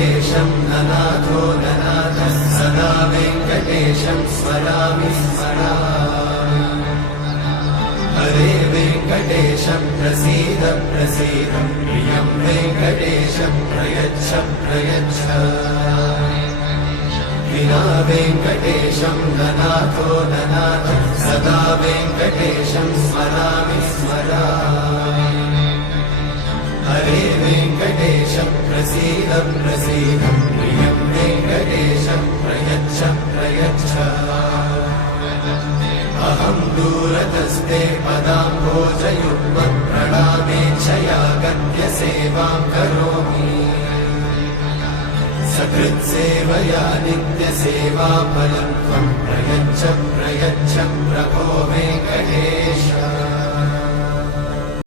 वेङ्कटेशं ननाथो ननाथः सदा वेङ्कटेशं स्मरामि स्मरामि हरे वेङ्कटेशं प्रसीद प्रसीद प्रियं वेङ्कटेशं प्रयच्छ प्रयच्छ विना वेङ्कटेशं ननाथो ननाथः सदा वेङ्कटेशं स्मरामि स्मरामि हरे वेङ्कटेशं प्रसीद प्रसीद प्रियं वेङ्कटेशं प्रयच्छ प्रयच्छ अहं दूरतस्ते पदाम्भोजयुग्मं प्रणामेच्छया गत्य सेवां करोमि सकृत्सेवया नित्यसेवाफलं त्वं प्रयच्छ प्रयच्छ प्रभो वेङ्कटेश।